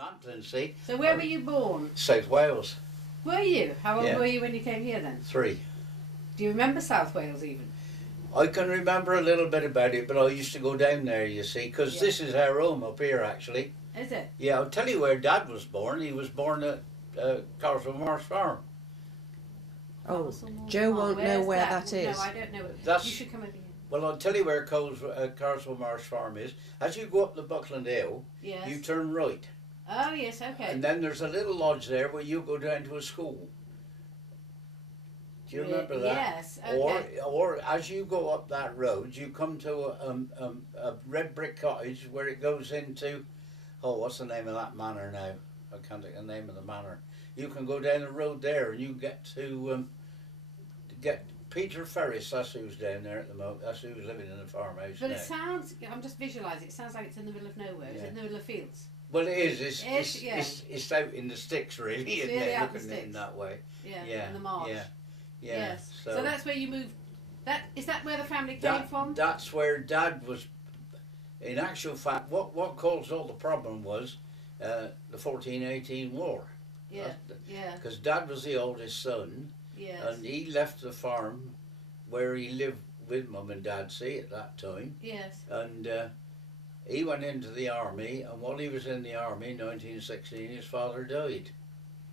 Bampton, see? So where were you born? South Wales. Were you? How old Yeah. were you when you came here then? 3. Do you remember South Wales even? I can remember a little bit about it, but I used to go down there, you see, because Yeah. this is our home up here, actually. Is it? Yeah, I'll tell you where Dad was born. He was born at Castle Marsh Farm. Oh, Castlemore Joe Farm. won't know where that is. No, I don't know it. That's- You should come over here. Well, I'll tell you where Castle Marsh Farm is. As you go up the Buckland Hill, Yes. you turn right. Oh, yes, okay. And then there's a little lodge there where you go down to a school. Do you remember that? Yes, okay. Or as you go up that road, you come to a red brick cottage where it goes into, oh, what's the name of that manor now? I can't think of the name of the manor. You can go down the road there and you get to get Peter Ferris. That's who's down there at the moment. That's who's living in the farmhouse But now. it sounds, I'm just visualising, it sounds like it's in the middle of nowhere. Is Yeah. it in the middle of fields? Well, it is. Yeah. It's out in the sticks, really, It's isn't really it? out in the Looking at it in sticks. that way. Yeah, Yeah. in the marsh. Yeah. Yeah. Yes. So that's where you moved. Is that where the family came from? That's where Dad was. In actual fact, what caused all the problem was the 1418 war. Yeah. Yeah. Because Dad was the oldest son, Yes. and he left the farm where he lived with Mum and Dad, see, at that time. Yes. And he went into the army, and while he was in the army in 1916, his father died.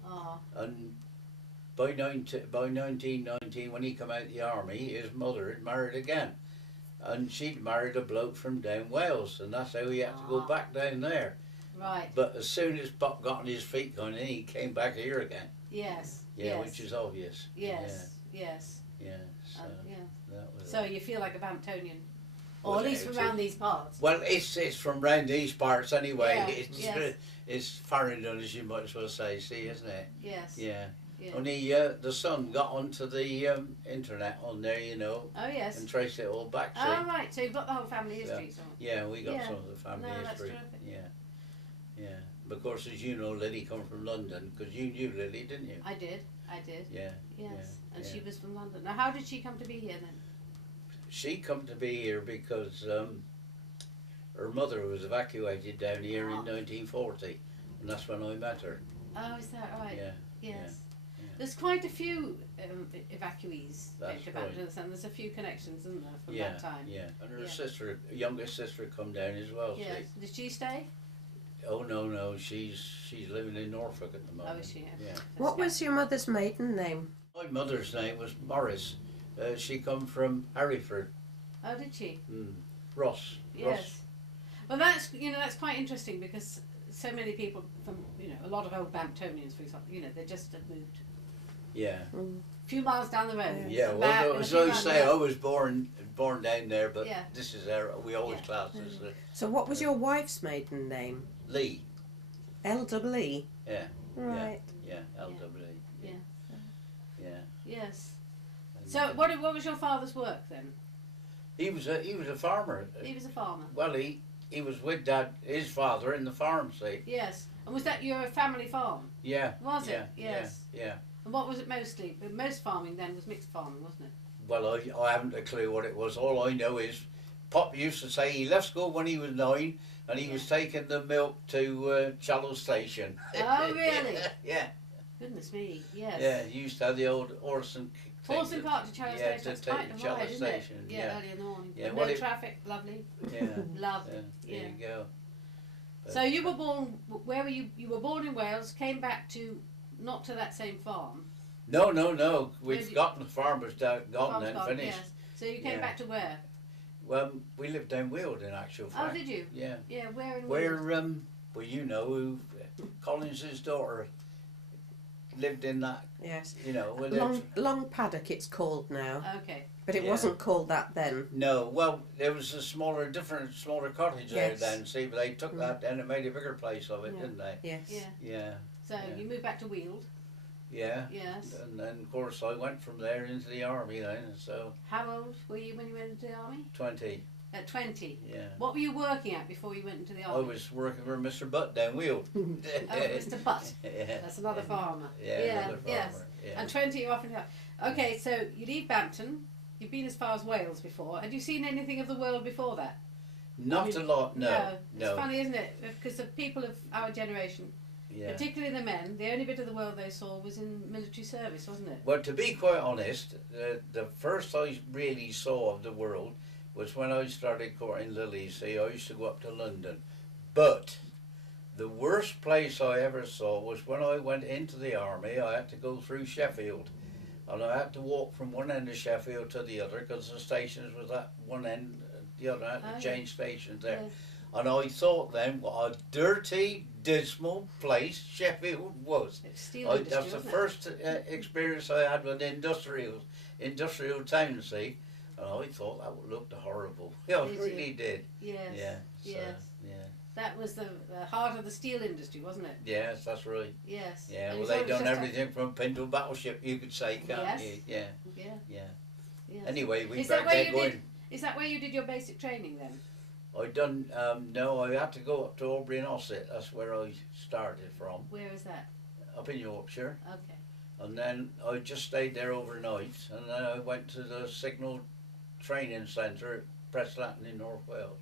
Oh. And by 1919, when he came out of the army, his mother had married again. And she'd married a bloke from down Wales, and that's how he had to go back down there. Right. But as soon as Pop got on his feet going in, he came back here again. Yes. Yeah, Yes. which is obvious. Yes. Yes. Yeah, so Yeah. that was So it. you feel like a Bamptonian, or Well, at least it's from around these parts. Well, it's from round these parts anyway. Yeah, It's yes. it's Farringdon, as you might as well say, see, isn't it? Yes. Yeah. Yeah. Only the son got onto the internet on there, you know, Oh yes. and traced it all back. See? Oh right. So you've got the whole family history. So. Yeah, we got Yeah. some of the family No, that's history. terrific. Yeah, yeah. But of course, as you know, Lily come from London, because you knew Lily, didn't you? I did. I did. Yeah. Yes. yeah, And yeah. she was from London. Now, how did she come to be here then? She come to be here because her mother was evacuated down here in 1940, and that's when I met her. Oh, is that right? Yeah. Yes. yeah. There's quite a few evacuees That's to right. Bampton, and there's a few connections, isn't there, from Yeah, that time? yeah. And her Yeah. sister, youngest sister, come down as well. Yes. See? Did she stay? Oh no, she's living in Norfolk at the moment. Oh, is she? Yeah. What was your mother's maiden name? My mother's name was Morris. She come from Harryford. Oh, did she? Ross. Yes. Well, that's quite interesting because so many people from a lot of old Bamptonians, for example, they just have moved Yeah. a few miles down the road. Yeah. and Well, back, no, and a as few I miles say, back. I was born down there, but Yeah. this is we always Yeah. class as So what was your wife's maiden name? Lee. L-E-E? Yeah. Right. Yeah. L-W-E. Yeah. Yeah. Yes. And, So what was your father's work then? he was a farmer. He was a farmer. Well, he was with Dad, his father, in the farm. See. Yes. And was that your family farm? Yeah. Was it? Yeah, Yes. Yeah. And what was it mostly? But most farming then was mixed farming, wasn't it? Well, I haven't a clue what it was. All I know is Pop used to say he left school when he was 9 and he was taking the milk to Challow Station. Oh, really? Yeah. Goodness me. Yes. Yeah, he used to have the old horse and Horse and cart to Challow yeah, Station. to That's take quite the a Challow ride, isn't it? Station, Yeah, yeah. early in the morning. Yeah, No well, traffic. Lovely. Yeah. Lovely. There Yeah. you go. So you were born. Where were you? You were born in Wales. Came back to not to that same farm. No. Where'd We've you- gotten the farmers gone Farm's and gone, finished. Yes. So you came Yeah. back to where? Well, we lived down Weald in actual fact. Oh, did you? Yeah. Yeah. Where in Where Wales? well, you know, who Collins's daughter lived in that. Yes. You know, with Long Paddock it's called now. Okay. But it Yeah. wasn't called that then. No, well, there was a smaller cottage there Yes. then, see, but they took that and they made a bigger place of it, Yeah. didn't they? Yes. Yeah. Yeah, So Yeah. you moved back to Weald. yeah. Yes. And then, of course, I went from there into the army then, so How old were you when you went into the army? 20, At 20. yeah. What were you working at before you went into the I army? was working for Mr. Butt down Weald. Oh, Mr. Butt. Yeah. That's another farmer. Yeah, another farmer. Yes. Yeah. And 20 you're off into. Okay, so you leave Bampton. You've been as far as Wales before. Had you seen anything of the world before that? Not a lot, no. It's funny, isn't it? Because the people of our generation, Yeah. particularly the men, the only bit of the world they saw was in military service, wasn't it? Well, to be quite honest, the first I really saw of the world was when I started courting Lily. See, I used to go up to London. But the worst place I ever saw was when I went into the army. I had to go through Sheffield. And I had to walk from one end of Sheffield to the other because the stations was at one end, the other. I had to change stations there. Yeah. And I thought then what a dirty, dismal place Sheffield was. It's steel industry, That's the wasn't it? first experience I had with industrial town, see. And I thought that looked horrible. Yeah, I Did really you? did. Yes. Yeah. So, Yes. yeah. That was the heart of the steel industry, wasn't it? Yes, that's right. Yes. Yeah, And well, it's they always done just everything from Pinto battleship, you could say, can't Yes. you? Yeah, Yeah. yeah. Yes. Anyway, we Is that better where get you going. did? Is that where you did your basic training then? I done, no, I had to go up to Aubrey and Ossett. That's where I started from, Where is that? up in Yorkshire. Okay. And then I just stayed there overnight, and then I went to the Signal Training Centre at Preston in North Wales.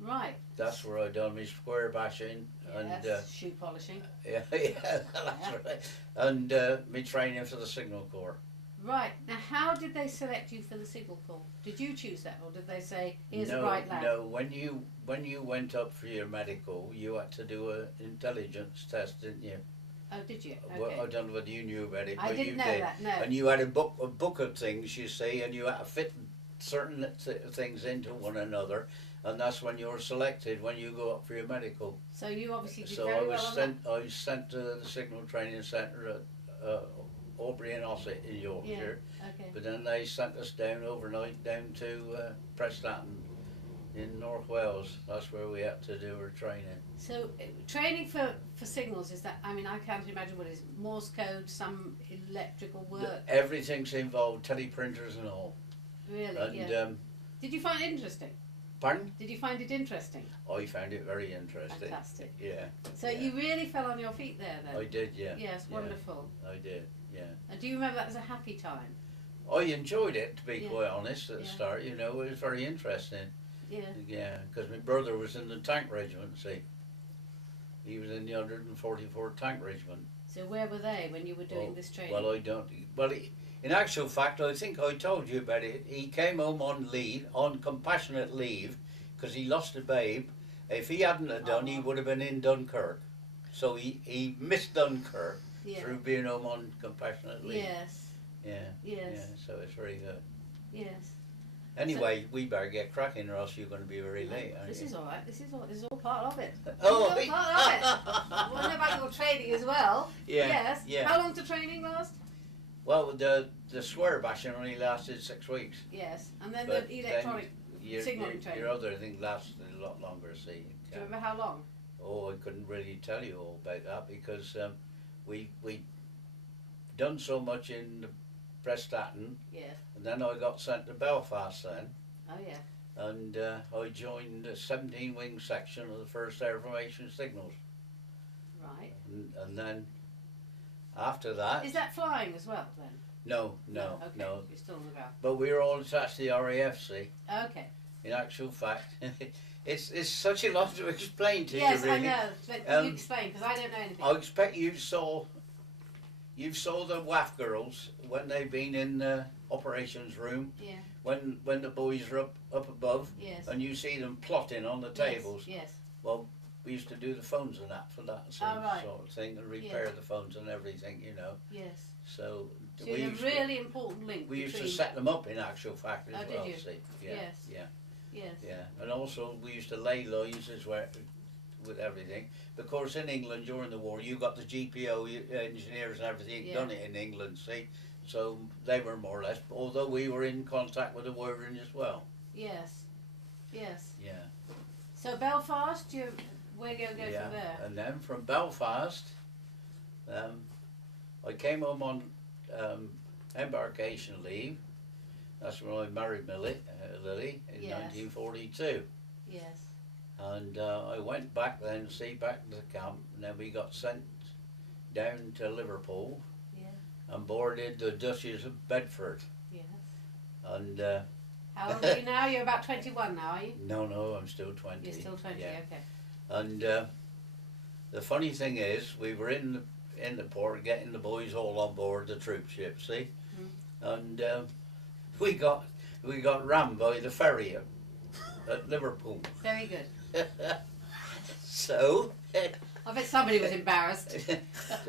Right. That's where I done my square bashing and Yes. Shoe polishing. yeah, that's right. And my training for the Signal Corps. Right. Now, how did they select you for the Signal Corps? Did you choose that, or did they say, "Here's a bright lad"? No, when you went up for your medical, you had to do an intelligence test, didn't you? Oh, did you? Okay. Well, I don't know whether you knew about it, I but didn't you know did. that. No. And you had a book of things, you see, and you had to fit certain things into one another, and that's when you're selected when you go up for your medical. So you obviously did So very I well was on sent. I was sent to the Signal Training Centre at Aubrey and Ossett in Yorkshire. that. Okay. But then they sent us down overnight down to Preston in North Wales. That's where we had to do our training. So training for signals, is that? I mean, I can't imagine what it is. Morse code, some electrical work. Everything's involved, teleprinters and all. Really? And Yeah. Did you find it interesting? pardon? Did you find it interesting? I found it very interesting. Fantastic. Yeah. So yeah. you really fell on your feet there then? I did, yeah. Yes, yeah, wonderful. I did, yeah. And do you remember that as a happy time? I enjoyed it, to be Yeah. quite honest, at the Yeah. start. You know, it was very interesting. Yeah. Yeah, because my brother was in the tank regiment, see. He was in the 144th Tank Regiment. So where were they when you were doing this training? Well, I don't. Well, in actual fact, I think I told you about it. He came home on leave, on compassionate leave, because he lost a babe. If he hadn't have done, he would have been in Dunkirk. So he missed Dunkirk yeah. through being home on compassionate leave. Yes. Yeah. Yes. Yeah. So it's very good. Yes. Anyway, we better get cracking, or else you're going to be very late, aren't This you? is all right. This is all part of it. Oh, This is all part of it. I want to know about your training as well. Yeah. Yes. Yeah. How long did training last? Well, the square bashing only lasted 6 weeks. Yes. And then But the electronic. Your, signalling your, training. your other thing lasted a lot longer, see. Do you remember how long? Oh, I couldn't really tell you all about that because we done so much in Prestatyn, Yes. and then I got sent to Belfast then, Oh yeah. and I joined the 17 wing section of the 1st Air Formation Signals, Right. and then after that, Is that flying as well then? no, Okay. no, You're still on the ground. but we were all attached to the RAF, see. Okay. In actual fact, it's such a lot to explain to Yes, you, really. I know. But you explain because I don't know anything. I expect you saw the WAF girls when they've been in the operations room, Yeah. when the boys are up above, Yes. and you see them plotting on the tables. Yes. Well, we used to do the phones and that for that sort, Oh, right. sort of thing, and repair Yeah. the phones and everything, you know. Yes. So So we you're a used really important link. we used to between- set them up in actual fact as Oh, did well. you? See, yeah, Yes. yeah, Yes. yeah, and also we used to lay lines as well with everything. Of course, in England during the war, you got the GPO engineers and everything Yeah. done it in England. See, so they were more or less. Although we were in contact with the wiring as well. Yes. Yes. Yeah. So Belfast, where you go Yeah. from there? And then from Belfast, I came home on embarkation leave. That's when I married Lily in Yes. 1942. Yes. And I went back then, back to the camp, and then we got sent down to Liverpool Yeah. and boarded the Duchess of Bedford. Yes. And How old are you now? You're about 21 now, are you? No, I'm still 20. You're still 20, yeah. okay. And the funny thing is, we were in the port getting the boys all on board the troop ship, see? And we got rammed by the ferry at Liverpool. Very good. So I bet somebody was embarrassed.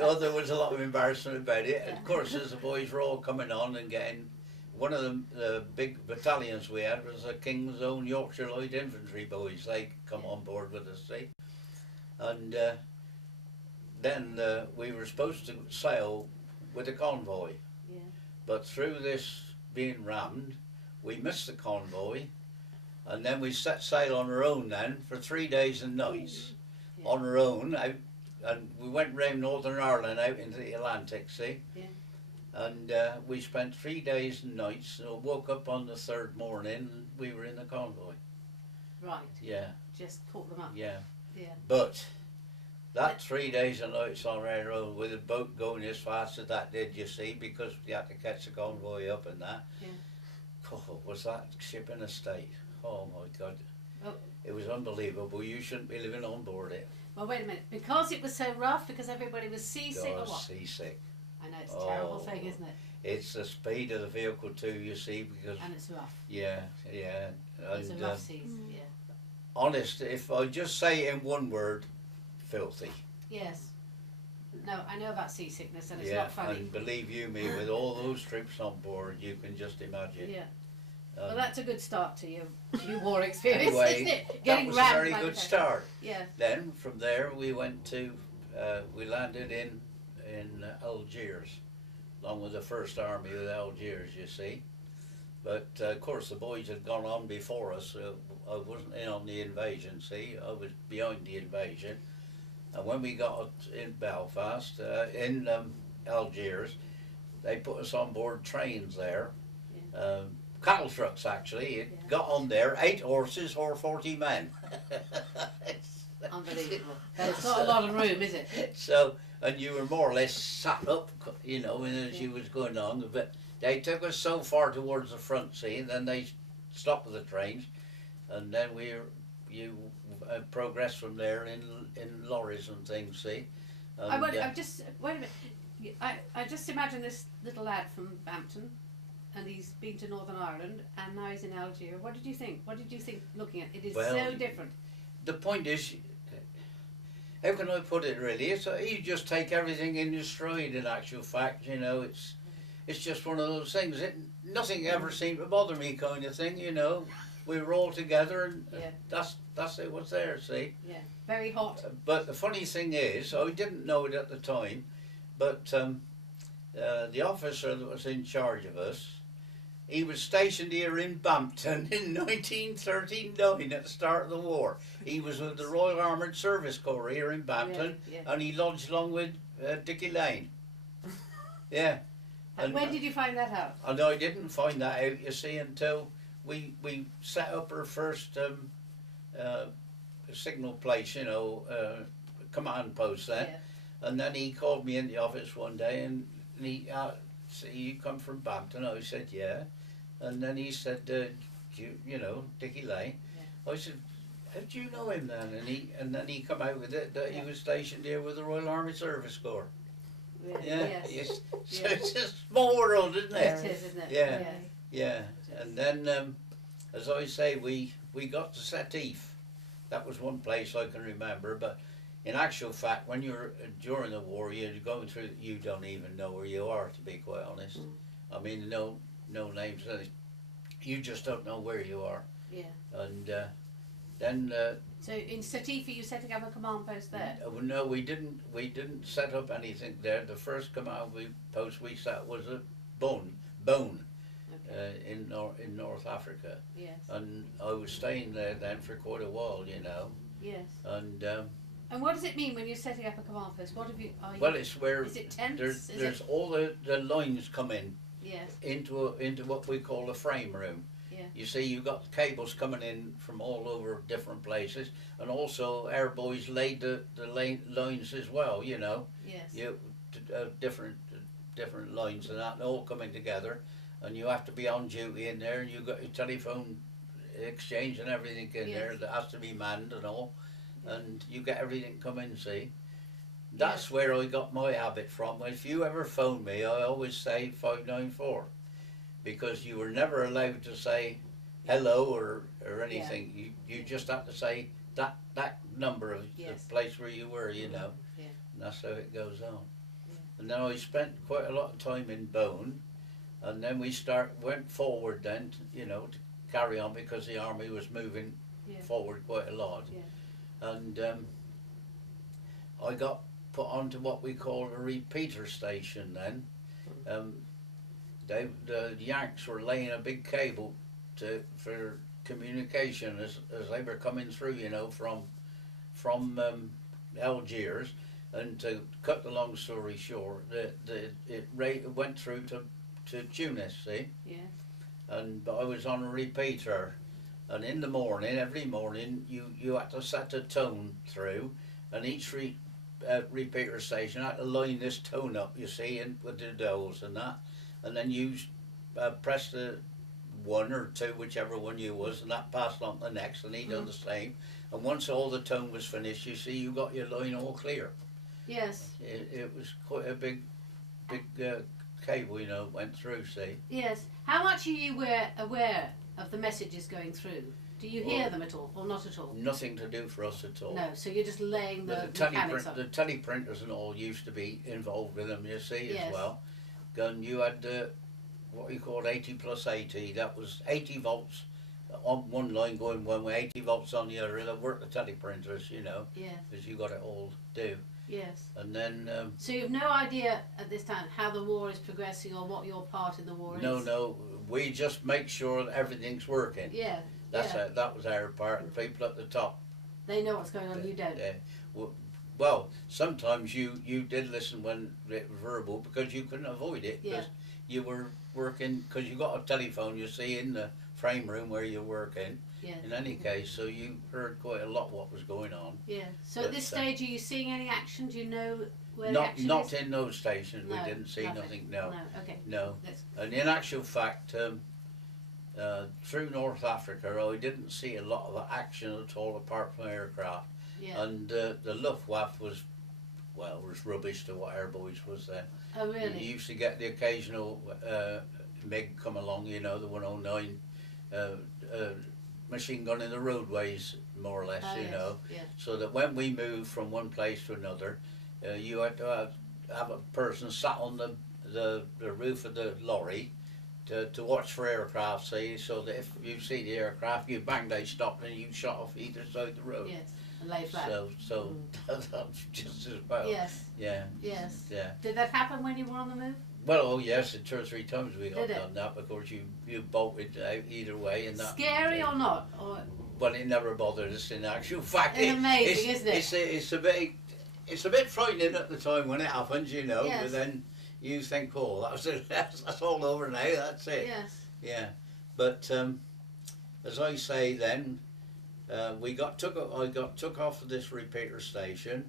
oh, there was a lot of embarrassment about it. And of course, as the boys were all coming on and getting, one of the big battalions we had was the King's Own Yorkshire Light Infantry boys. They come on board with us, see? And then we were supposed to sail with a convoy. Yeah. But through this being rammed, we missed the convoy, and then we set sail on our own then for 3 days and nights. Yeah. On our own, out, and we went round Northern Ireland out into the Atlantic, see? Yeah. And we spent 3 days and nights, and woke up on the third morning and we were in the convoy. Right. Yeah, Just caught them up. yeah. Yeah. But that 3 days and nights on our own with a boat going as fast as that did, you see, because we had to catch the convoy up and that. Yeah. Oh, was that ship in a state? Oh my God. Oh. It was unbelievable. You shouldn't be living on board it. Well, wait a minute. Because it was so rough, because everybody was seasick or God, what? seasick. I know, it's a terrible thing, isn't it? It's the speed of the vehicle too, you see, because And it's rough. yeah. It's a And rough seas, yeah. honest, if I just say it in one word, filthy. Yes. No, I know about seasickness and it's Yeah, not funny. and believe you me, with all those troops on board, you can just imagine. Yeah. Well, that's a good start to your war experience, Anyway, isn't it? that was a rammed very by the good ferry. start. Yeah. Then from there we went to, we landed in Algiers, along with the First Army of Algiers, you see. But of course the boys had gone on before us, so I wasn't in on the invasion, see, I was behind the invasion. And when we got in Belfast, in Algiers, they put us on board trains there. Yeah. Cattle trucks actually, it Yeah. got on there, 8 horses or 40 men. Unbelievable. There's not a lot of room, is it? So, and you were more or less sat up, you know, and as Yeah. you was going on, but they took us so far towards the front, see, and then they stopped the trains, and then you progressed from there in lorries and things, see. And, I just wait a minute. I just imagine this little lad from Bampton, and he's been to Northern Ireland, and now he's in Algiers. What did you think? What did you think looking at it? Is Well, so different. the point is, how can I put it really? It's you just take everything in your stride. In actual fact, you know, it's just one of those things. Nothing ever seemed to bother me, kind of thing. You know, we were all together, and Yeah. that's it. Was there? See. Yeah. Very hot. But the funny thing is, I didn't know it at the time, but the officer that was in charge of us, he was stationed here in Bampton in 1939 at the start of the war. He was with the Royal Armoured Service Corps here in Bampton, Yeah. and he lodged along with Dickie Lane. Yeah. And when did you find that out? And I didn't find that out, you see, until we set up our first signal place, you know, command post then. Yeah. And then he called me in the office one day and he said, "You come from Bampton?" I said, "Yeah." And then he said, you know, Dickie Lane. Yeah. I said, "How do you know him then?" And then he come out with it that Yeah. he was stationed here with the Royal Army Service Corps. Really? Yeah. Yes. So Yeah. it's a small world, isn't it? It is, isn't it? Yeah. Yeah. It is. And then, as I say, we got to Setif. That was one place I can remember, but in actual fact, when you're during the war, you're going through, you don't even know where you are, to be quite honest. I mean, no names, you just don't know where you are. Yeah. And then, So in Setif, you setting up a command post there? no, we didn't set up anything there. The first command post we set was at Bone, Okay. in North Africa. Yes. And I was staying there then for quite a while, you know. Yes. And what does it mean when you're setting up a command post? What have you? Are you well, it's where is it tents? there's all the lines come in Yes. into what we call a frame room. Yeah. You see, you've got cables coming in from all over different places, and also our boys laid the lines as well. You know, Yes. different lines and that, and all coming together, and you have to be on duty in there, and you got your telephone exchange and everything in Yes. there that has to be manned and all, and you get everything come in, see. That's where I got my habit from. If you ever phone me, I always say 594, because you were never allowed to say hello or anything. You just have to say that number of Yes. the place where you were, you know. Yeah. And that's how it goes on. Yeah. And then I spent quite a lot of time in Bone, and then we went forward then, you know, to carry on, because the army was moving Yeah. forward quite a lot. Yeah. And I got put onto what we call a repeater station then. The Yanks were laying a big cable for communication as they were coming through, you know, from Algiers. And to cut the long story short, it went through to Tunis, see? Yeah. But I was on a repeater, and in the morning, every morning, you had to set a tone through, and each repeater station had to line this tone up, you see, and with the dials and that, and then you press the 1 or 2, whichever one you was, and that passed on to the next, and he done the same. And once all the tone was finished, you see, you got your line all clear. Yes. It was quite a big cable, you know, went through, see. Yes. How much are you aware of the messages going through? Do you hear them at all, or not at all? Nothing to do for us at all. No. So you're just laying the But mechanics up. the teleprinters and all used to be involved with them, you see, Yes. as well. And you had what you called 80 plus 80. That was 80 volts on one line going one way, 80 volts on the other. That worked the teleprinters, you know, Yes. because you got it all do. Yes. And then So you've no idea at this time how the war is progressing or what your part in the war is? no, we just make sure that everything's working. Yeah. That was our part. The people at the top. They know what's going on, you don't. Well, sometimes you did listen when it was verbal, because you couldn't avoid it, because you were working, because you got a telephone, you see, in the frame room where you're working. Yeah. In any case, so you heard quite a lot what was going on. Yeah. So at But, this stage, are you seeing any action? Do you know where the action Not is? in those stations. No, We didn't see nothing. No. No. Okay. No. That's, And in actual fact, through North Africa, I didn't see a lot of action at all, apart from aircraft. yeah. And the Luftwaffe was rubbish to what our boys was then. Oh You really? used to get the occasional MiG come along, you know, the 109 machine gun in the roadways, more or less, Oh, you yes. know. Yeah. So that when we moved from one place to another, you had to have a person sat on the roof of the lorry to watch for aircraft, see, so that if you see the aircraft, you bang, they stopped, and you shot off either side of the road. Yes. And lay flat. So that's just as well. Yes. Yeah. Yes. Yeah. Did that happen when you were on the move? Well, oh yes, 2 or 3 times we got Did it? done that, because you bolted out either way, and that. Scary or not? Or Well, it never bothered us in actual fact. It's amazing, isn't it? It's a bit frightening at the time when it happens, you know. Yes. But then you think, oh, that's all over now. That's it. yes. Yeah. But as I say, then I got took off of this repeater station,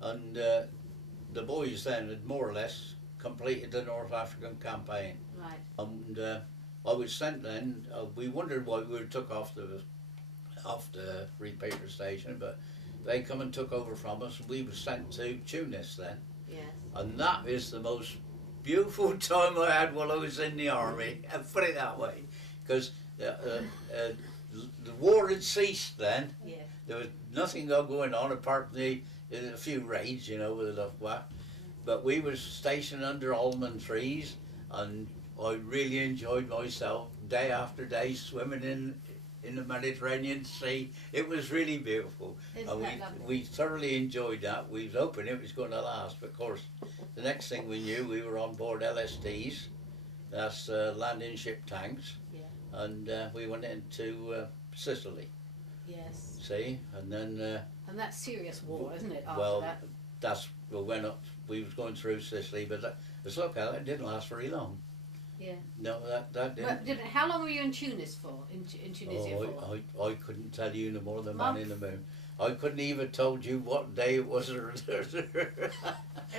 and the boys then had more or less completed the North African campaign. Right. And I was sent then. We wondered why we were took off the repeater station, but they come and took over from us, and we were sent to Tunis then. Yes. And that is the most beautiful time I had while I was in the army. And put it that way, because the war had ceased then. Yeah. There was nothing going on apart from a few raids, you know, with the Luftwaffe. But we were stationed under almond trees, and I really enjoyed myself day after day swimming in the Mediterranean Sea. It was really beautiful. Isn't And that lovely? we thoroughly enjoyed that. We was hoping it was going to last, but of course, the next thing we knew, we were on board LSTs, that's landing ship tanks, Yeah. and we went into Sicily, Yes. see, and then And that's serious war, isn't it? After well, that. we went up. We was going through Sicily, but as look at it didn't last very long. Yeah. No, that didn't. But how long were you in Tunis for? In Tunisia for? I couldn't tell you no more than Month? Man in the Moon. I couldn't even told you what day it was. Was there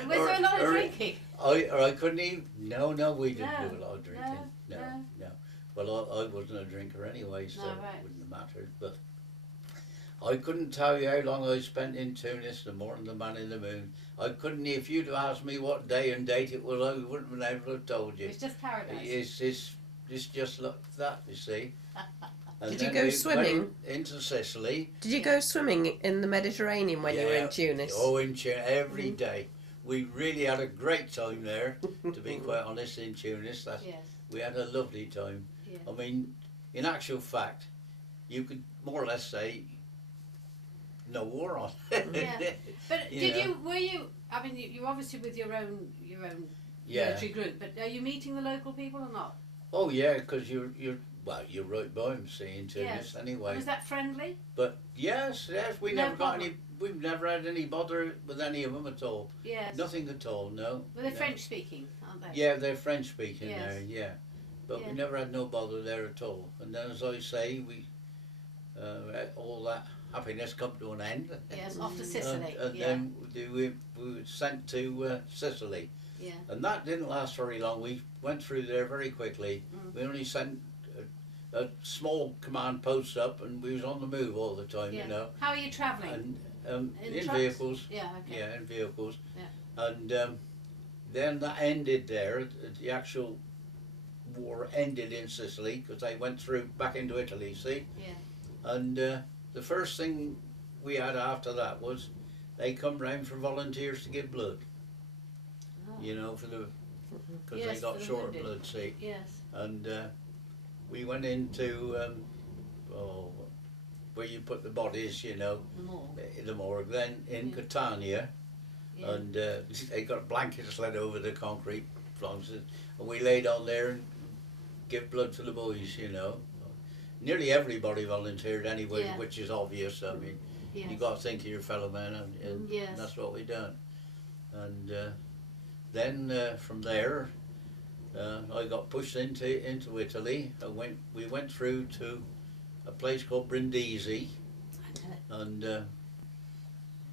a lot of drinking? I couldn't even. No, we didn't No, do a lot of drinking. no, No? no. Well, I wasn't a drinker anyway, so No, it right. wouldn't have mattered. But I couldn't tell you how long I spent in Tunis, the morning the man in the moon. I couldn't, if you'd have asked me what day and date it was, I wouldn't have been able to have told you. It's just paradise. It's just like that, you see. And Did you then go we swimming? went into Sicily. Did you go swimming in the Mediterranean when you were in Tunis? Oh, in Tunis, every day. We really had a great time there, to be quite honest, in Tunis. Yes. We had a lovely time. Yeah. I mean, in actual fact, you could more or less say no war on. Yeah. But You were you, I mean, you obviously with your own Yeah. military group, but are you meeting the local people or not? Oh yeah, because you're right by them, see, in Tunis Yes. anyway. Was that friendly? But yes, we No never got problem. any. We've never had any bother with any of them at all. Yes. Nothing at all. No. Well, they're no. French speaking, aren't they? Yeah, they're French speaking Yes. there. Yeah, but Yeah. we never had no bother there at all. And then, as I say, we all that happiness come to an end. Yes, off to Sicily. And yeah. then we were sent to Sicily, Yeah. and that didn't last very long. We went through there very quickly. Mm. We only sent a small command post up, and we was on the move all the time, Yeah. you know. How are you travelling? And in trucks? vehicles, Yeah. Okay. yeah, in vehicles. Yeah. And then that ended there. The actual war ended in Sicily because they went through back into Italy. See. Yeah. And the first thing we had after that was they come round for volunteers to give blood. Oh. You know, for the because Yes, they got for the short of wounded. blood. See. Yes. And we went into where you put the bodies, you know, The more. in the morgue. Then in Yeah. Catania, Yeah. and they got blankets laid over the concrete flags, and we laid on there and give blood to the boys, you know. Nearly everybody volunteered anyway, Yeah. which is obvious. I mean, Yes. you got to think of your fellow man, and Yes. that's what we done. And then from there, I got pushed into Italy. We went through to a place called Brindisi, I know it. and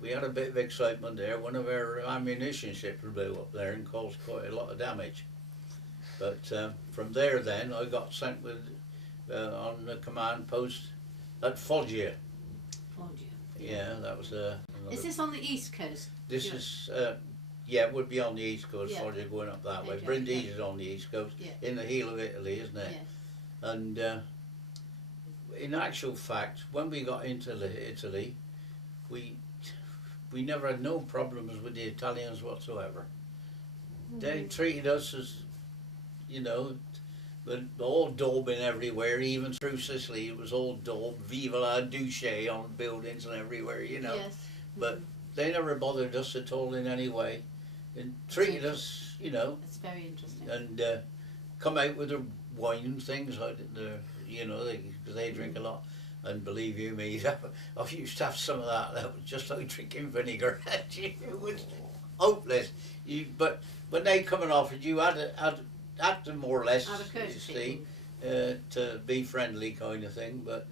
we had a bit of excitement there. One of our ammunition ships blew up there and caused quite a lot of damage. But from there, then I got sent with on the command post at Foggia. Foggia. Yeah, that was Is this on the east coast? This Yeah. is yeah, it would be on the east coast. Yeah. Foggia going up that way. Okay, Brindisi yeah. is on the east coast, Yeah. in the heel of Italy, isn't it? Yes. And in actual fact, when we got into Italy, we never had no problems with the Italians whatsoever. They treated us as, you know, but all daubing everywhere, even through Sicily. It was all daub, Viva la Duce on buildings and everywhere, you know. Yes. But they never bothered us at all in any way, and treated us, you know, It's very interesting. and come out with their wine and things. You know, because they drink a lot. And believe you me, I used to have some of that. That was just like drinking vinegar. It was hopeless. But when they come and offered, you had to more or less, Out of you courtesy. see, to be friendly kind of thing. But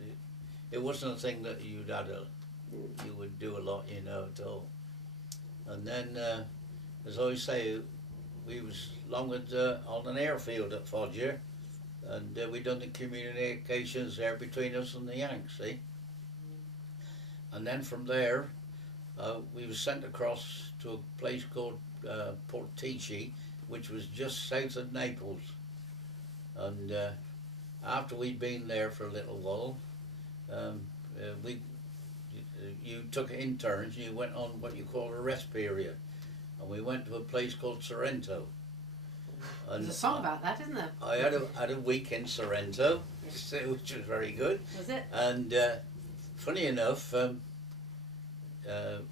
it wasn't a thing that you would do a lot, you know, at all. And then, as I say, we was long with on an airfield at Foggia. And we done the communications there between us and the Yanks, see? And then from there, we was sent across to a place called Portici, which was just south of Naples. And after we'd been there for a little while, you took it in turns and you went on what you call a rest period. And we went to a place called Sorrento. And There's a song about that, isn't there? I had a week in Sorrento, which was very good. Was it? And funny enough,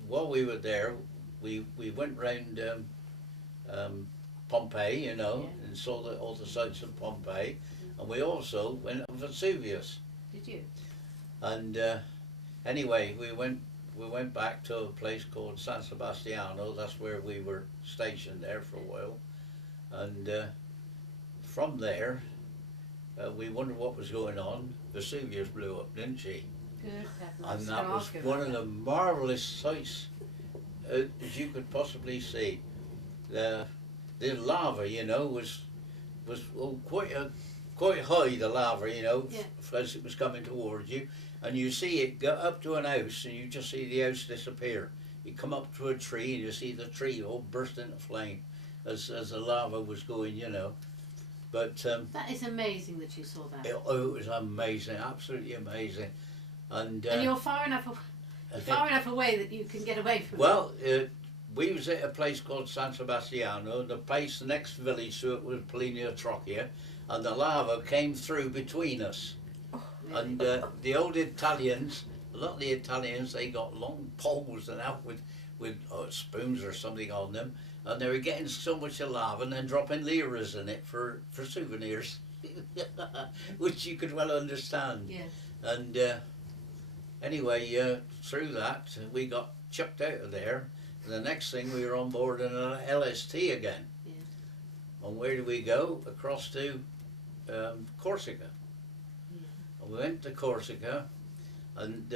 while we were there, we went round Pompei, you know, Yeah. and saw all the sights of Pompei. And we also went up Vesuvius. Did you? And anyway, we went back to a place called San Sebastiano. That's where we were stationed there for a while. And from there, we wondered what was going on. Vesuvius blew up, didn't she? Good heavens. And that was one of the marvellous sights as you could possibly see. The lava, you know, was quite quite high, the lava, you know, Yeah. as it was coming towards you, and you see it go up to an house, and you just see the house disappear. You come up to a tree, and you see the tree all burst into flame as the lava was going, you know. But That is amazing that you saw that. it was amazing, absolutely amazing. And You're far enough away that you can get away from well, we was at a place called San Sebastiano, and the next village to it was Pollena Trocchia, and the lava came through between us. it. Really. And the old Italians, a lot of the Italians, they got long poles and out with spoons or something on them, and they were getting so much of lava and then dropping liras in it for souvenirs, which you could well understand. Yes. And anyway, through that, we got chucked out of there. And the next thing, we were on board in an LST again. Yeah. And where did we go? Across to Corsica. Yeah. And we went to Corsica, and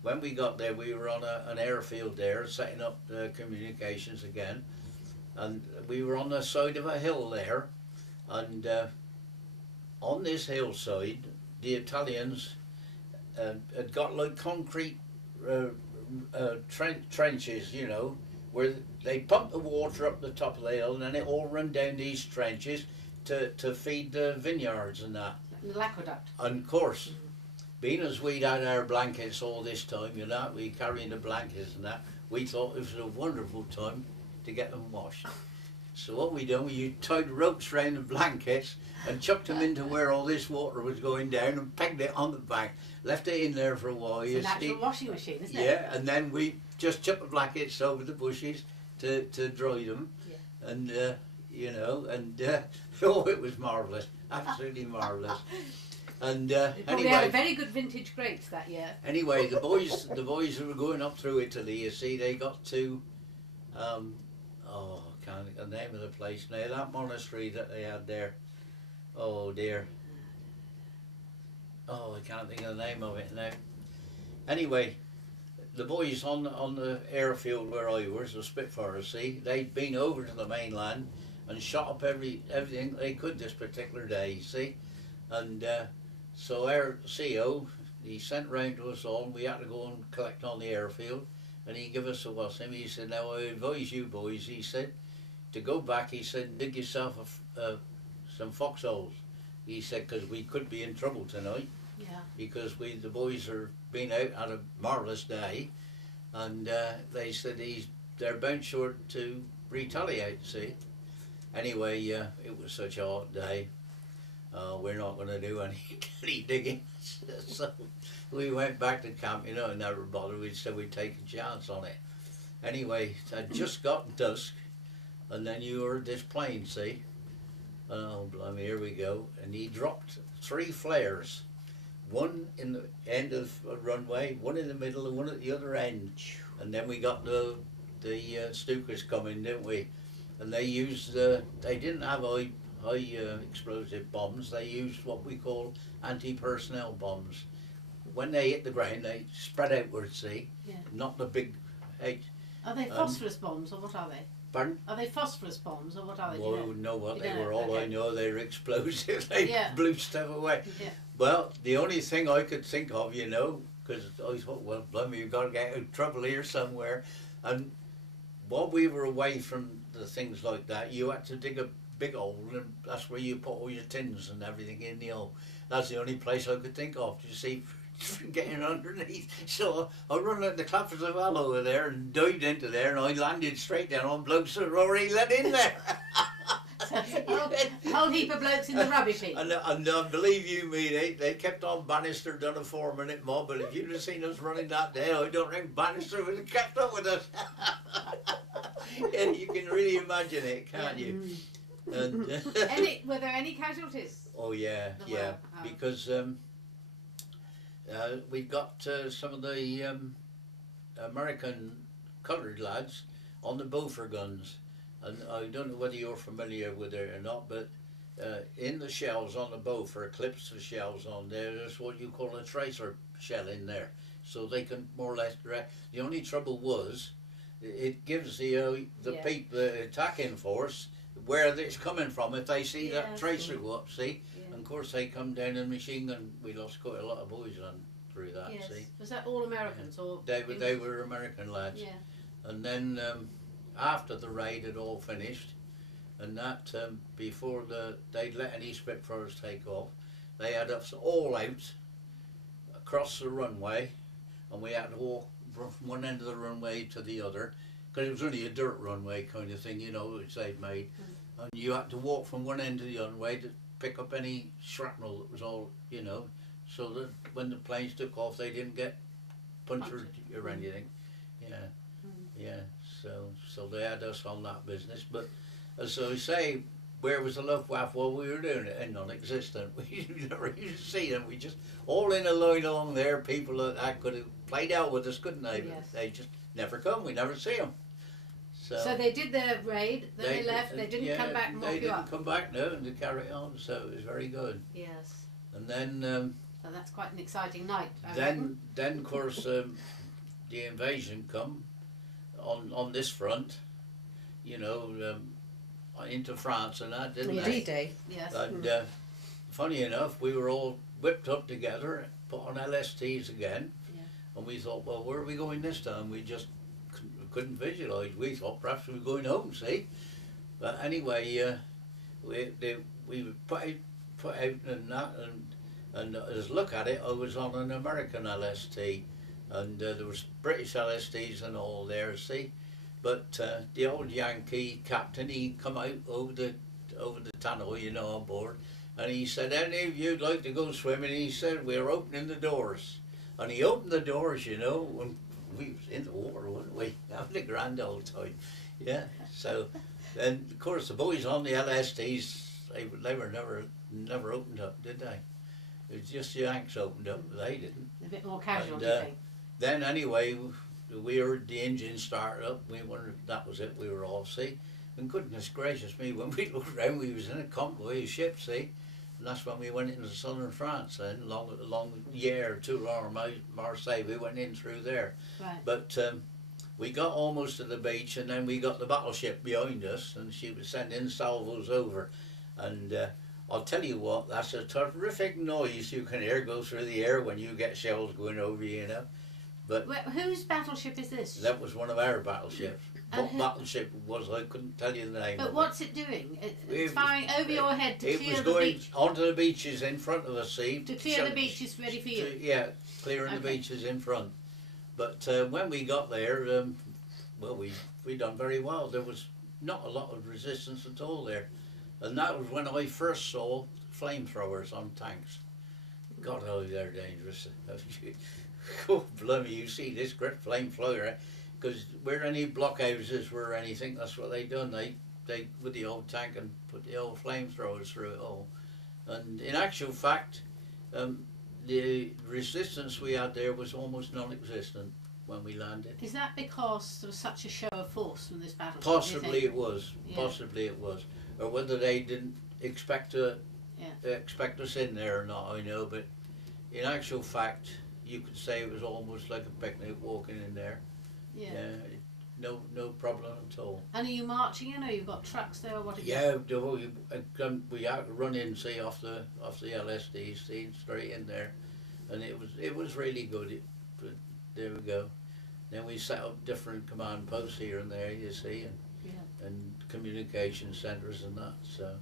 when we got there, we were on an airfield there, setting up communications again. And we were on the side of a hill there, and on this hillside, the Italians had got like concrete trenches, you know, where they pumped the water up the top of the hill, and then it all run down these trenches to feed the vineyards and that. The aqueduct. And of course, being as we'd had our blankets all this time, you know, we carrying the blankets and that, we thought it was a wonderful time to get them washed. So what we done, we tied ropes around the blankets and chucked them into where all this water was going down and pegged it on the bank. Left it in there for a while. It's a natural washing machine, isn't it? Yeah, and then we just chucked the blankets over the bushes to dry them. Yeah. And, you know, and oh, it was marvellous. Absolutely marvellous. And They probably anyway, had a very good vintage grapes that year. anyway, the boys who were going up through Italy, you see, they got to, I can't think of the name of the place now, that monastery that they had there. Oh dear. Oh, I can't think of the name of it now. Anyway, the boys on the airfield where I was, the Spitfire, see, they'd been over to the mainland and shot up everything they could this particular day, you see. And so our CO, he sent round to us all, and we had to go and collect on the airfield, and he gave us a what's-name. He said, now I advise you boys, he said, to go back, he said, dig yourself some foxholes. He said, because we could be in trouble tonight, Yeah. because the boys are been out had a marvellous day, and they said they're bound sure to retaliate, see. Anyway, it was such a hot day. We're not going to do any digging. So we went back to camp, you know, and never bothered. We said we'd take a chance on it. Anyway, it had just got dusk, and then you heard this plane, see? Oh, blimey, here we go. And he dropped 3 flares. One in the end of the runway, one in the middle, and one at the other end. And then we got the Stukas coming, didn't we? And they used, they didn't have high explosive bombs. They used what we call anti-personnel bombs. When they hit the ground, they spread outwards, see? Yeah. Not the big H. Are they phosphorus bombs, or what are they? Pardon? Are they phosphorus bombs, or what are they? Well, Do I you know? wouldn't know what You they don't were. know, All I okay. know, they were explosive. They Yeah. blew stuff away. Yeah. Well, the only thing I could think of, you know, because I thought, well, blimey, you've got to get out of trouble here somewhere. And while we were away from the things like that, you had to dig a big hole, and that's where you put all your tins and everything in the hole. That's the only place I could think of, you see, for getting underneath. So I run like the clappers of hell over there and dived into there, and I landed straight down on blokes that were already let in there. So, a whole heap of blokes in the rubbish heap. And believe you me, they kept on Bannister done a 4-minute mob, but if you'd have seen us running that day, I don't think Bannister would have kept up with us. Yeah, you can really imagine it, can't you? And, Were there any casualties? oh yeah, There yeah, were, oh. because we got some of the American coloured lads on the Beaufort guns. And I don't know whether you're familiar with it or not, but in the shells on the Beaufort, clips of shells on there, there's what you call a tracer shell in there. So they can more or less direct. The only trouble was, it gives the Yeah. the attacking force where it's coming from. If they see that Yeah. tracer go up, see? Yeah. And of course they come down in machine gun. We lost quite a lot of boys on through that. Yes. See, Was that all Americans or? they were American lads. Yeah. And then after the raid had all finished, and that before they'd let any Spitfires take off, they had us all out across the runway, and we had to walk from one end of the runway to the other, because it was only a dirt runway kind of thing, you know, which they'd made. And you had to walk from one end of the runway to pick up any shrapnel that was all, you know, so that when the planes took off they didn't get punctured or anything. Yeah, yeah. So they had us on that business. But as I say, where was the Luftwaffe while we were doing it? And non-existent. We never used to see them. We just all in a line along there. People that could have played out with us, couldn't they? Yes. But they just never come. We never see them. So they did their raid, then they left, they didn't come back and mock you up? They didn't come back, no, and they carried on, so it was very good. Yes. And then... so that's quite an exciting night, I reckon. Then of course, the invasion come on this front, you know, into France and that, didn't they? D-Day. Yes. And funny enough, we were all whipped up together, put on LSTs again, and we thought, well, where are we going this time? We just couldn't visualise. We thought perhaps we were going home, see? But anyway, we were put out and that, and as look at it, I was on an American LST, and there was British LSTs and all there, see? But the old Yankee captain, he come out over the tunnel, you know, on board, and he said, any of you'd like to go swimming? He said, we're opening the doors. And he opened the doors, you know, and we was in the water, weren't we? Having a grand old time. Yeah, so, and of course the boys on the LSTs, they were never opened up, did they? It was just the Yanks opened up, but they didn't. A bit more casual, And, do you think? then anyway, we heard the engine start up, we wondered if that was it, we were off, see? And goodness gracious me, when we looked around, we was in a convoy of ships, see? And that's when we went into southern France then, along year or two along Marseille, we went in through there. Right. But we got almost to the beach, and then we got the battleship behind us, and she was sending salvos over. And I'll tell you what, that's a terrific noise you can hear go through the air when you get shells going over you, you know. But whose battleship is this? that was one of our battleships. And What battleship it was, I couldn't tell you the name But of what's it doing? It's It- firing over your head to it. It clear was the going beach. onto the beaches in front of us, see? To clear the beaches ready for you. Yeah, clearing the Okay. beaches in front. But when we got there, well, we done very well. There was not a lot of resistance at all there. And that was when I first saw flamethrowers on tanks. God, oh, they're dangerous. Oh, blimey, you see this great flamethrower, because where any blockhouses were or anything, that's what they done. They with the old tank and put the old flamethrowers through it all. And in actual fact, the resistance we had there was almost non-existent when we landed. Is that because there was such a show of force from this battleship? Possibly it was. Yeah. Possibly it was. Or whether they didn't expect expect us in there or not, I know. But in actual fact, you could say it was almost like a picnic walking in there. Yeah. No problem at all. And are you marching in, or you've got trucks there, or what? Yeah, we had to run in, see, off the LSD, see, straight in there, and it was really good. But there we go. Then we set up different command posts here and there, you see, and communication centres and that. So,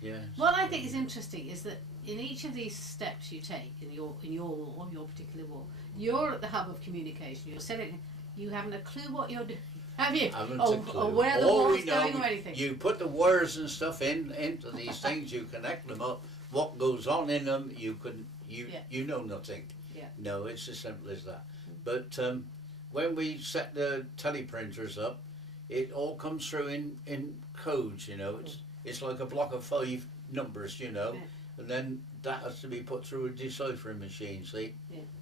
yeah. What I think is interesting is that in each of these steps you take in your war, your particular war, you're at the hub of communication. You're selling. You haven't a clue what you're doing, have you? Haven't or, a clue. or where the All war's we know, going or anything. you put the wires and stuff into these things, you connect them up. What goes on in them, you know nothing. Yeah. No, it's as simple as that. But when we set the teleprinters up, it all comes through in codes. You know, it's like a block of 5 numbers. You know, and then that has to be put through a deciphering machine. See,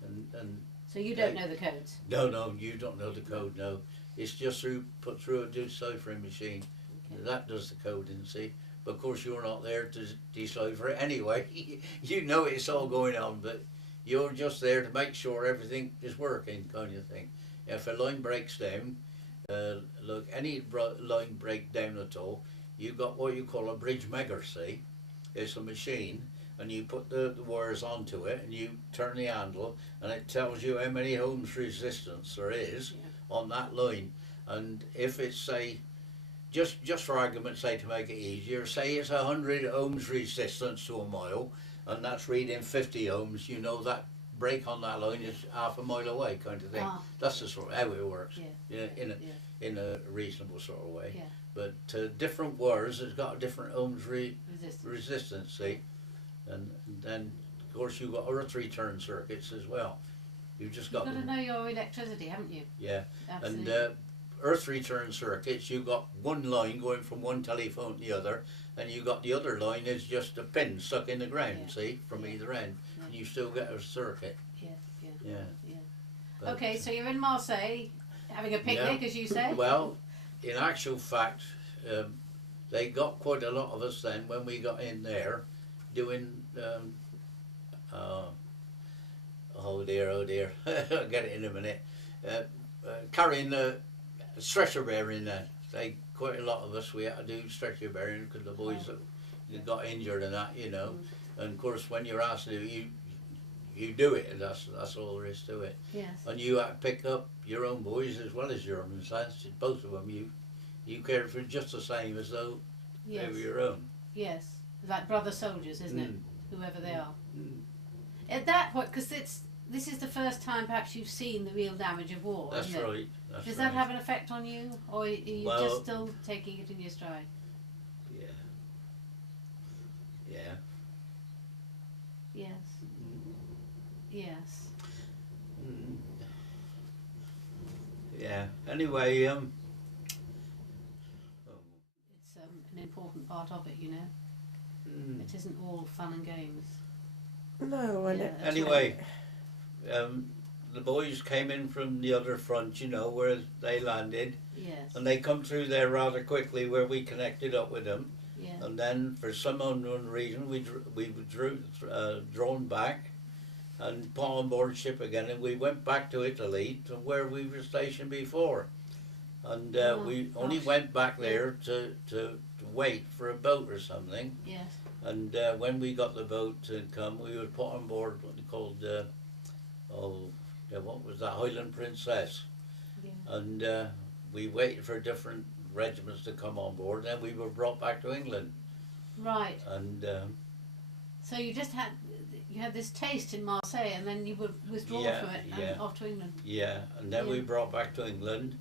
and So you don't know the codes? No, you don't know the code, no. It's just put through a deciphering machine. Okay. That does the coding, see. But of course you're not there to decipher it anyway. You know it's all going on, but you're just there to make sure everything is working, kind of thing. If a line breaks down, look, any line break down at all, you've got what you call a bridge Megger, see. It's a machine and you put the wires onto it, and you turn the handle, and it tells you how many ohms resistance there is on that line. And if it's, say, just for argument's sake, to make it easier, say it's 100 ohms resistance to a mile, and that's reading 50 ohms, you know that break on that line is half a mile away, kind of thing. That's the sort of how it works, in a reasonable sort of way. Yeah. But different wires has got a different ohms resistance, see, and then of course you've got other 3-turn circuits as well. You've got to know your electricity, haven't you? Yeah. Absolutely. And earth 3-turn circuits, you've got one line going from one telephone to the other, and you got the other line is just a pin stuck in the ground, see, from either end, and you still get a circuit. Yeah. But, okay, so you're in Marseille, having a picnic, as you say. Well, in actual fact, they got quite a lot of us then when we got in there, doing. Oh dear, I'll get it in a minute. Carrying the stretcher bearing there. Quite a lot of us, we had to do stretcher bearing because the boys that got injured and that, you know. And of course, when you're asked to, you do it, and that's all there is to it. Yes. And you had to pick up your own boys as well as your own lads. Both of them, you cared for just the same as though they were your own. Yes, like brother soldiers, isn't it? Whoever they are. At that point, because this is the first time perhaps you've seen the real damage of war. That's isn't right. it? That's Does right. that have an effect on you, or are you just still taking it in your stride? Yeah. Yeah. Yes. Yes. Yeah. Anyway, It's an important part of it, you know. It isn't all fun and games. No, and anyway, the boys came in from the other front, you know, where they landed. Yes. And they come through there rather quickly where we connected up with them. Yeah. And then, for some unknown reason, we were drawn back and put on board ship again, and we went back to Italy, to where we were stationed before. And we only went back there to wait for a boat or something. Yes. And when we got the boat to come, we were put on board what they called, what was that, Highland Princess. Yeah. And we waited for different regiments to come on board, and then we were brought back to England. Right. And so you had this taste in Marseille, and then you were withdrawn from it and off to England. Yeah, and then we brought back to England.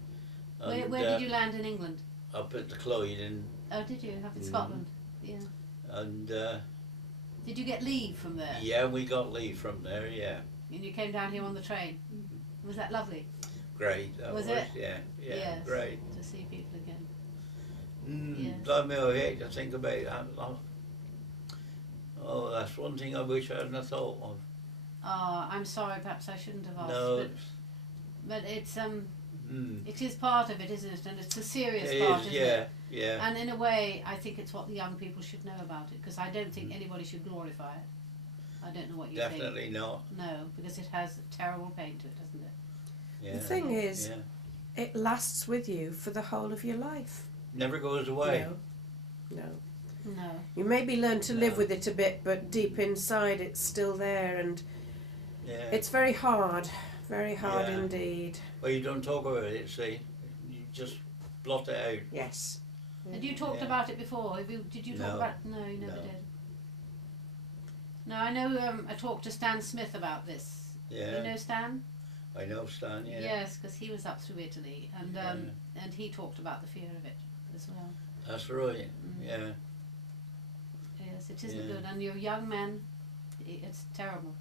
And, where did you land in England? Up at the Clyde in. Oh, did you? Up in Scotland? Yeah. And did you get leave from there? yeah, we got leave from there. Yeah. And you came down here on the train. Was that lovely? Great. That Was it? Yeah. Yeah. Yes. Great. To see people again. Blimey, I hate to think about that. Oh, that's one thing I wish I hadn't thought of. Oh, I'm sorry. Perhaps I shouldn't have asked. No. But it's it is part of it, isn't it? And it's a serious part, isn't yeah, it? Yeah. And in a way, I think it's what the young people should know about it, because I don't think anybody should glorify it. I don't know what you think. Definitely not. No, because it has a terrible pain to it, doesn't it? Yeah. the thing is, it lasts with you for the whole of your life. Never goes away. No. No. You maybe learn to live with it a bit, but deep inside it's still there, and it's very hard indeed. Well, you don't talk about it, see. You just blot it out. Yes. Had you talked about it before? Did you talk about? No, you never did. No, I know. I talked to Stan Smith about this. Yeah. You know Stan? I know Stan. Yeah. Yes, because he was up through Italy, and he talked about the fear of it as well. That's right. Yeah. Yes, it isn't good, and you're young men. It's terrible.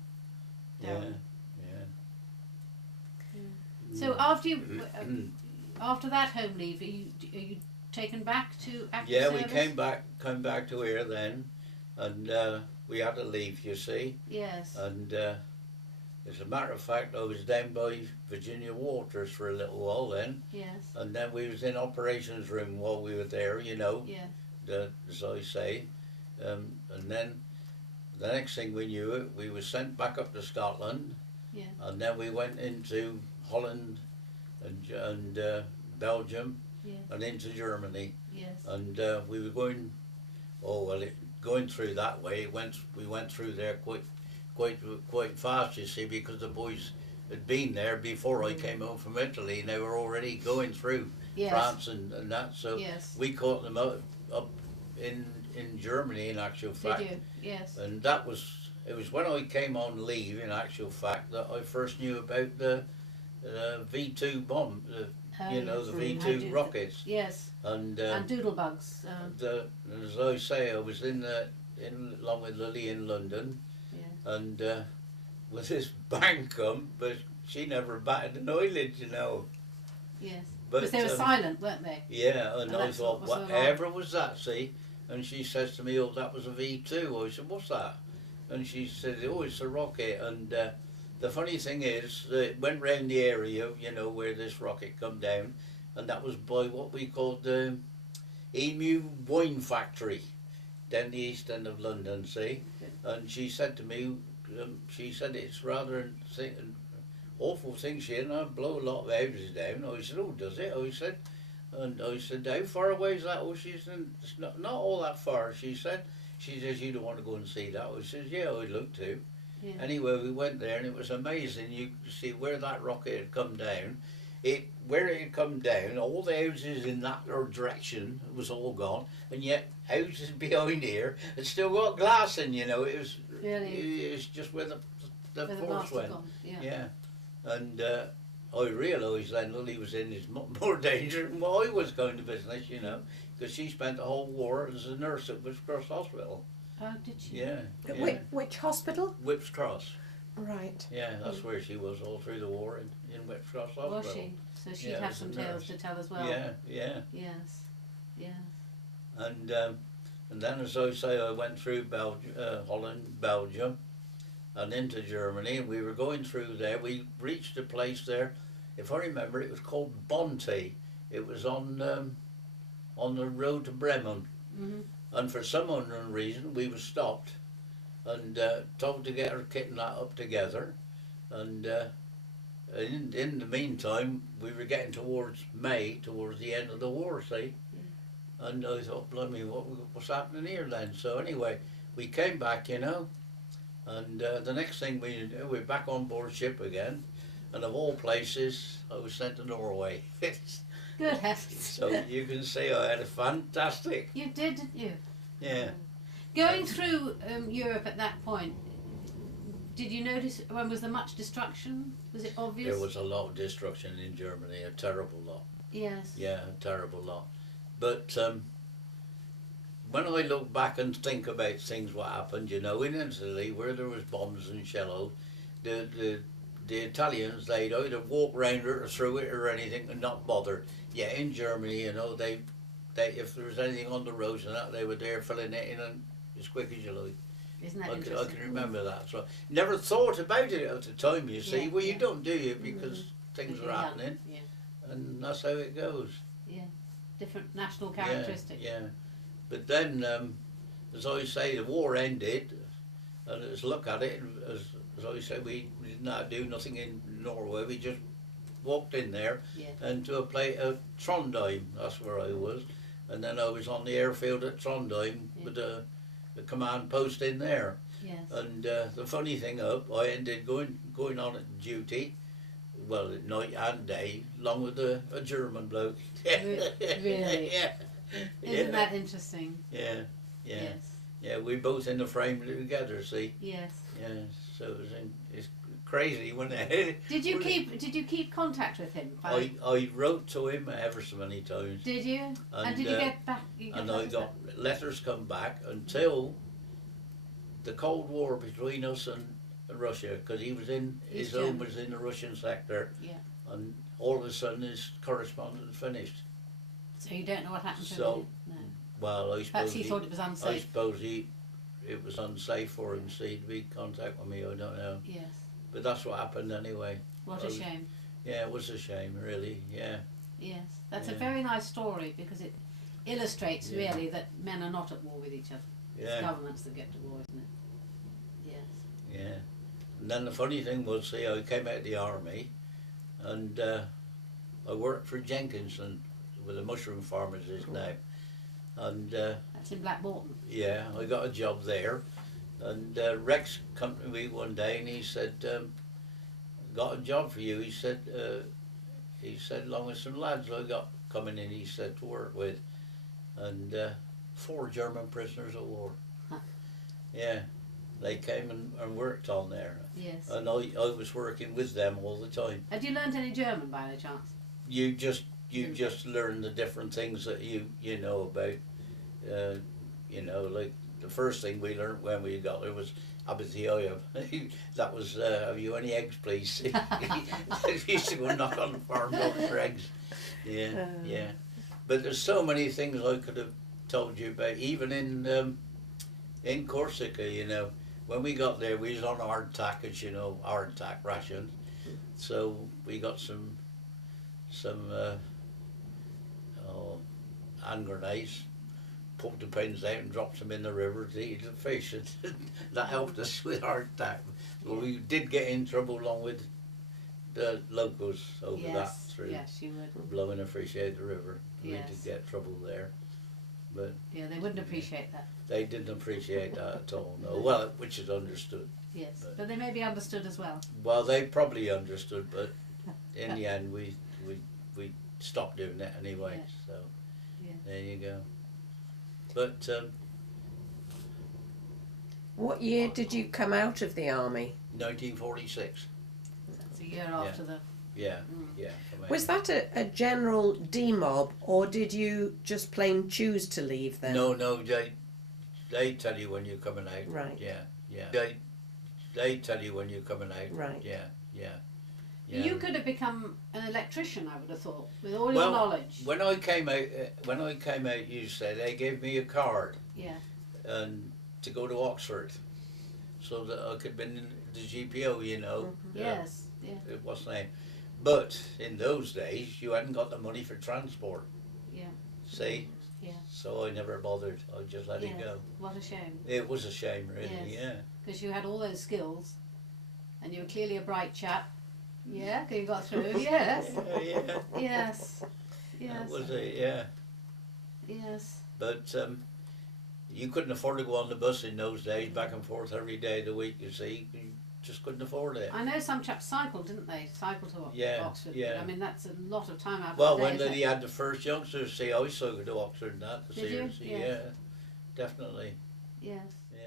Terrible. So after that home leave, are you taken back to active service? We came back to here then, and we had to leave, you see. Yes. And as a matter of fact, I was down by Virginia Waters for a little while then. Yes. And then we was in operations room while we were there, you know. Yeah. As I say. And then the next thing we knew, we were sent back up to Scotland. Yeah. And then we went into Holland and Belgium and into Germany. Yes. And we were going, going through that way, we went through there quite fast, you see, because the boys had been there before I came home from Italy, and they were already going through Yes. France and that. So Yes. we caught them up in Germany, in actual fact. Did you? Yes. And it was when I came on leave, in actual fact, that I first knew about the V2 bomb, you know, the V2 rockets. Yes. And doodlebugs. as I say, I was along with Lily in London, Yeah. and with this bang come, but she never batted an eyelid, you know. Yes. But Because they were silent, weren't they? yeah, and And I that's thought, what was so whatever was that, see? And she says to me, oh, that was a V2. I said, what's that? And she said, oh, it's a rocket. And the funny thing is, it went round the area, you know, where this rocket come down, and that was by what we called the Emu Wine Factory, down the east end of London, see? And she said to me, she said it's rather an awful thing, she, and I blow a lot of houses down. I said, oh, does it? I said, how far away is that? Oh, she said, it's not all that far, she said. She says, you don't want to go and see that? I says, yeah, I'd look to. Yeah. Anyway, we went there, and it was amazing. You could see where that rocket had come down. Where it had come down, all the houses in that direction was all gone, and yet houses behind here had still got glass in, you know. It was Really? it was just where the Where the force blast had went. gone. Yeah. Yeah. And I realised then Lily was in more danger than what I was going to business, you know, because she spent the whole war as a nurse at Whips Cross Hospital. Oh, did she? Yeah. At yeah. which hospital? Whips Cross. Right. Yeah, that's where she was all through the war in Whips Cross Hospital. Was she? So she'd Yeah, have as a some tales nurse. to tell as well. Yeah, yeah. Yes. Yes. And then, as I say, I went through Holland, Belgium, and into Germany, and we were going through there. We reached a place there, if I remember, it was called Bonte. It was on the road to Bremen, Mhm. and for some unknown reason, we were stopped and told to get our kit and that up together. And in the meantime, we were getting towards May, towards the end of the war, see? Yeah. And I thought, blimey, what's happening here then? So anyway, we came back, you know, and the next thing we knew, we're back on board ship again, and of all places, I was sent to Norway. Good heavens. So you can see I had a fantastic, You did, didn't you? yeah. Going through Europe at that point, did you notice, was there much destruction? Was it obvious? There was a lot of destruction in Germany, a terrible lot. Yes. Yeah, a terrible lot. But when I look back and think about things what happened, you know, in Italy where there was bombs and shells, the Italians, they'd either walk round it or through it or anything and not bother. Yeah, in Germany, you know, they if there was anything on the roads and that, they were there filling it in and as quick as you like. Isn't that I interesting? can remember that. So never thought about it at the time, you see. Yeah, Well, you yeah. don't, do you? Because things You're are young, happening, Yeah. and that's how it goes. Yeah. Different national characteristics. Yeah, yeah. But then, as I say, the war ended, and as look at it, as I say, we did not do nothing in Norway. We just walked in there Yeah. and to a place at Trondheim. That's where I was, and then I was on the airfield at Trondheim Yeah. with the command post in there. Yes. And the funny thing I ended going on at duty, well, at night and day, along with a German bloke. Really? Yeah. Isn't that interesting? Yeah, yeah, Yes. yeah. We both in the frame together. See, Yes. yeah. So it's crazy when I Did you keep contact with him? I wrote to him ever so many times, Did you? And did you get back? You and I letters got letters come back until the Cold War between us and Russia, because he was in his East home Germany. was in the Russian sector, Yeah. and all of a sudden his correspondence finished. So you don't know what happened to So, him? No. Well, I Perhaps suppose he thought it was I unsafe. suppose it was unsafe for him to be in contact with me. I don't know, Yes. but that's what happened anyway. What I a was- shame. Yeah, it was a shame, really. Yeah, Yes. That's a Yeah. very nice story because it illustrates Yeah. really that men are not at war with each other. It's yeah, governments that get to war, isn't it? Yes. yeah. And then the funny thing was, see, I came out of the army, and I worked for Jenkinson, where the mushroom farmers is now, and Oh That's in Blackmorton. Yeah, I got a job there, and Rex come to me one day and he said, "Got a job for you." He said, "Along with some lads I got coming in," he said, "to work with, and 4 German prisoners of war." Huh. Yeah, they came and worked on there, Yes. and I was working with them all the time. Had you learnt any German by any chance? You just learn the different things that you know about. You know, like the first thing we learned when we got there was "Abizioyo." That was "Have you any eggs, please?" We used to go knock on the farm door for eggs. Yeah, yeah. But there's so many things I could have told you about, even in Corsica. You know, when we got there, we was on hardtack, as you know, hardtack rations. So we got some hand grenades, pulled the pins out and dropped them in the river to eat the fish. That helped us with hardtack. Well, we did get in trouble along with the locals over that through Yes, you would. blowing a fish out the river. We Yes. did get trouble there, but Yeah, they wouldn't appreciate that. they didn't appreciate that at all. No, well, which is understood. Yes, but they may be understood as well. Well, they probably understood, but in the end, we stopped doing that anyway. Yeah. So Yeah. there you go. But What year did you come out of the army? 1946. That's a year after the. Yeah, Mm. yeah. Was that a general demob, or did you just plain choose to leave then? No, they tell you when you're coming out. Right. Yeah, yeah. They tell you when you're coming out. Right. Yeah, yeah. You could have become an electrician, I would have thought, with all your Well, knowledge. When I came out, you said they gave me a card Yeah. and to go to Oxford, so that I could be in the GPO. You know. Yes. Yeah. What's the name? But in those days, you hadn't got the money for transport. Yeah. See? Yeah. So I never bothered. I just let it Yes. go. What a shame. It was a shame, really. Yes. Because you had all those skills, and you were clearly a bright chap. Yeah, 'cause you got through. Yes. Yeah. Yeah. Yes. Yes. That was it. Yeah. Yes. But you couldn't afford to go on the bus in those days, back and forth every day of the week. You see, you just couldn't afford it. I know some chaps cycled, didn't they? Cycled to Yeah, Oxford. yeah. I mean, that's a lot of time out Well, of the day, when isn't they it? had the first youngsters, see, I used to go to Oxford and that. Did you? Seriously, Yes. yeah, definitely, Yes. yeah.